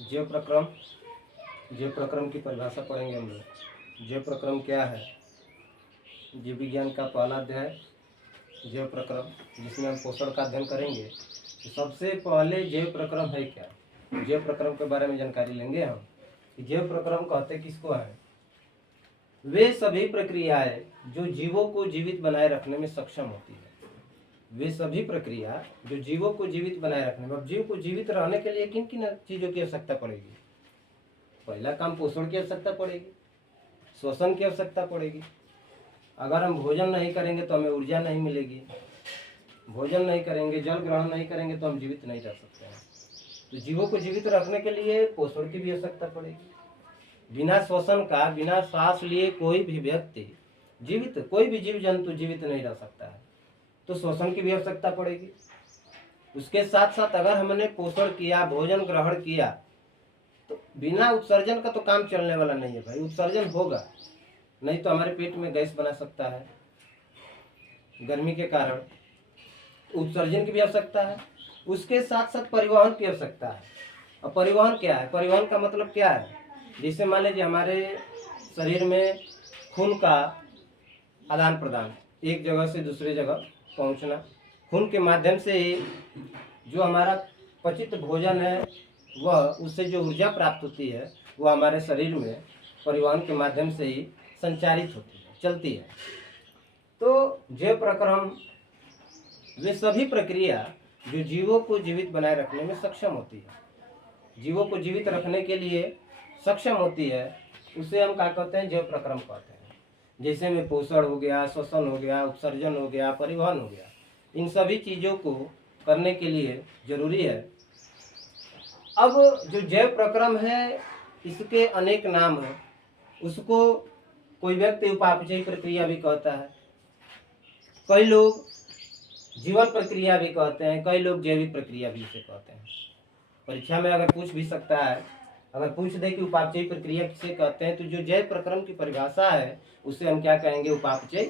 जीव प्रक्रम जीव प्रक्रम की परिभाषा पढ़ेंगे हम लोग। जीव प्रक्रम क्या है? जीव विज्ञान का पहला अध्याय जीव प्रक्रम, जिसमें हम पोषण का अध्ययन करेंगे। तो सबसे पहले जीव प्रक्रम है क्या? जीव प्रक्रम के बारे में जानकारी लेंगे हम कि जीव प्रक्रम कहते किसको है। वे सभी प्रक्रियाएं जो जीवों को जीवित बनाए रखने में सक्षम होती है। वे सभी प्रक्रिया जो जीवों को जीवित बनाए रखने में, अब जीव को जीवित रहने के लिए किन किन चीजों की आवश्यकता पड़ेगी? पहला काम पोषण की आवश्यकता पड़ेगी, श्वसन की आवश्यकता पड़ेगी। अगर हम भोजन नहीं करेंगे तो हमें ऊर्जा नहीं मिलेगी। भोजन नहीं करेंगे, जल ग्रहण नहीं करेंगे तो हम जीवित नहीं रह सकते हैं। तो जीवों को जीवित रखने के लिए पोषण की भी आवश्यकता पड़ेगी। बिना श्वसन का, बिना सांस लिए कोई भी व्यक्ति जीवित, कोई भी जीव जंतु जीवित नहीं रह सकता है। तो श्वसन की भी आवश्यकता पड़ेगी। उसके साथ साथ अगर हमने पोषण किया, भोजन ग्रहण किया, तो बिना उत्सर्जन का तो काम चलने वाला नहीं है भाई। उत्सर्जन होगा, नहीं तो हमारे पेट में गैस बना सकता है गर्मी के कारण। उत्सर्जन की भी आवश्यकता है। उसके साथ साथ परिवहन की आवश्यकता है। और परिवहन क्या है? परिवहन का मतलब क्या है? जैसे मान लीजिए हमारे शरीर में खून का आदान प्रदान, एक जगह से दूसरे जगह पहुंचना, खून के माध्यम से ही जो हमारा पचित भोजन है वह, उससे जो ऊर्जा प्राप्त होती है वह हमारे शरीर में परिवहन के माध्यम से ही संचारित होती है, चलती है। तो जैव प्रक्रम वे सभी प्रक्रिया जो जीवों को जीवित बनाए रखने में सक्षम होती है, जीवों को जीवित रखने के लिए सक्षम होती है, उसे हम क्या कहते हैं? जैव प्रक्रम कहते हैं। जैसे में पोषण हो गया, श्वसन हो गया, उत्सर्जन हो गया, परिवहन हो गया, इन सभी चीज़ों को करने के लिए जरूरी है। अब जो जैव प्रक्रम है इसके अनेक नाम हैं। उसको कोई व्यक्ति उपापचयी प्रक्रिया भी कहता है, कई लोग जीवन प्रक्रिया भी कहते हैं, कई लोग जैविक प्रक्रिया भी इसे कहते हैं। परीक्षा में अगर पूछ भी सकता है, अगर पूछ दे कि उपापचयी प्रक्रिया किसे कहते हैं, तो जो जैव प्रक्रम की परिभाषा है उसे हम क्या कहेंगे? उपापचयी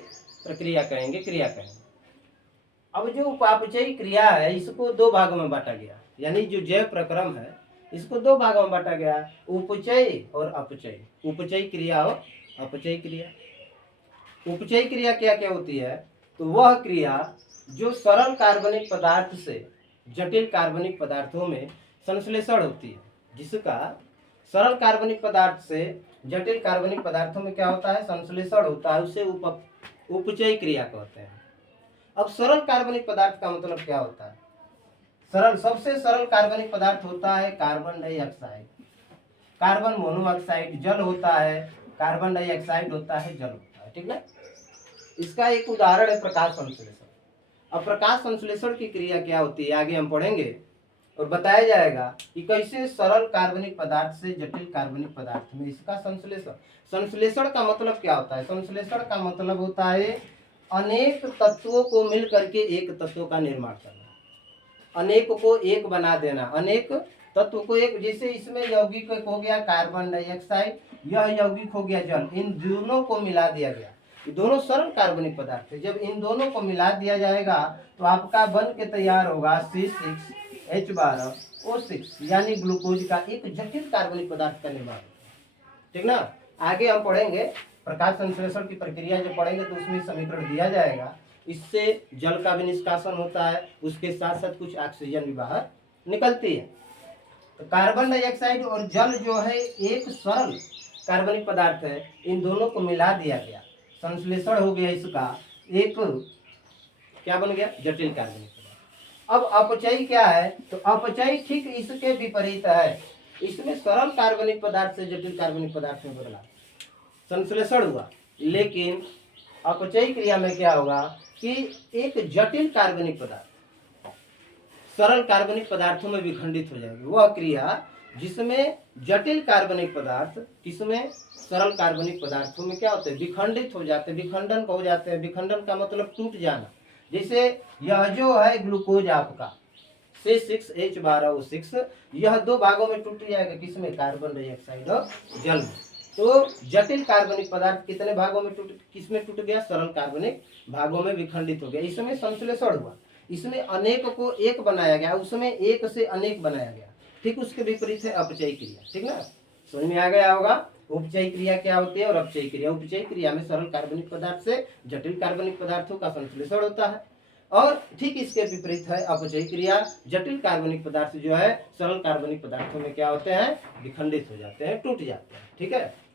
प्रक्रिया कहेंगे, क्रिया कहेंगे। अब जो उपापचयी क्रिया है इसको दो भागों में बांटा गया, यानी जो जैव प्रक्रम है इसको दो भागों में बांटा गया, उपचयी और अपचयी। उपचयी क्रिया और अपचयी क्रिया। उपचयी क्रिया क्या क्या होती है? तो वह क्रिया जो सरल कार्बनिक पदार्थ से जटिल कार्बनिक पदार्थों में संश्लेषण होती है, जिसका सरल कार्बनिक पदार्थ से जटिल कार्बनिक पदार्थों में क्या होता है? संश्लेषण होता है, उसे उपचयी क्रिया कहते हैं। अब सरल कार्बनिक पदार्थ का मतलब क्या होता है? सरल, सबसे सरल कार्बनिक पदार्थ होता है कार्बन डाइऑक्साइड, कार्बन मोनोऑक्साइड जल होता है, कार्बन डाइऑक्साइड होता है, जल होता है, ठीक ना। इसका एक उदाहरण है प्रकाश संश्लेषण। अब प्रकाश संश्लेषण की क्रिया क्या होती है आगे हम पढ़ेंगे और बताया जाएगा कि कैसे सरल कार्बनिक पदार्थ से जटिल कार्बनिक पदार्थ में इसका संश्लेषण। संश्लेषण का मतलब क्या होता है? संश्लेषण का मतलब होता है अनेक तत्वों को मिल करके एक तत्व का निर्माण करना, अनेक को एक बना देना, अनेक तत्व को एक। जैसे इसमें यौगिक हो गया कार्बन डाइऑक्साइड, यह यौगिक हो गया जल, इन दोनों को मिला दिया गया। ये दोनों सरल कार्बनिक पदार्थ है। जब इन दोनों को मिला दिया जाएगा तो आपका बन के तैयार होगा C6H12O6, यानी ग्लूकोज का एक जटिल कार्बनिक पदार्थ का निर्माण, ठीक ना। आगे हम पढ़ेंगे प्रकाश संश्लेषण की प्रक्रिया जो पढ़ेंगे तो उसमें समीकरण दिया जाएगा। इससे जल का भी निष्कासन होता है, उसके साथ साथ कुछ ऑक्सीजन भी बाहर निकलती है। तो कार्बन डाइऑक्साइड और जल जो है एक सरल कार्बनिक पदार्थ है, इन दोनों को मिला दिया गया, संश्लेषण हो गया, इसका एक क्या बन गया? जटिल कार्बनिक पदार्थ। अब अपचयी क्या है? तो अपचयी ठीक इसके विपरीत है। इसमें सरल कार्बनिक पदार्थ से जटिल कार्बनिक पदार्थ में बदला, संश्लेषण हुआ, लेकिन अपचयी क्रिया में क्या होगा कि एक जटिल कार्बनिक पदार्थ सरल कार्बनिक पदार्थों में विखंडित हो जाएगी। वह क्रिया जिसमें जटिल कार्बनिक पदार्थ किसमें? सरल कार्बनिक पदार्थों में क्या होते हैं? विखंडित हो जाते हैं, विखंडन हो जाते हैं। विखंडन का मतलब टूट जाना। जैसे यह जो है ग्लूकोज आपका C6H12O6, यह दो भागों में टूट जाएगा, किसमें? कार्बन डाइऑक्साइड और जल में। तो जटिल कार्बनिक पदार्थ कितने भागों में किसमें टूट गया? सरल कार्बनिक भागों में विखंडित हो गया। इसमें संश्लेषण हुआ, इसमें अनेक को एक बनाया गया, उसमें एक से अनेक बनाया गया। ठीक उसके विपरीत है अपचयी क्रिया। ठीक ना, समझ में आ गया होगा। उपचयी क्रिया क्या होती है और अपचयी क्रिया। उपचयी क्रिया में सरल कार्बनिक पदार्थ से जटिल कार्बनिक पदार्थों का संश्लेषण होता है और ठीक इसके विपरीत है अपचयी क्रिया। जटिल कार्बनिक पदार्थ जो है सरल कार्बनिक पदार्थों में क्या होते हैं, विखंडित हो जाते हैं, टूट जाते हैं। ठीक है।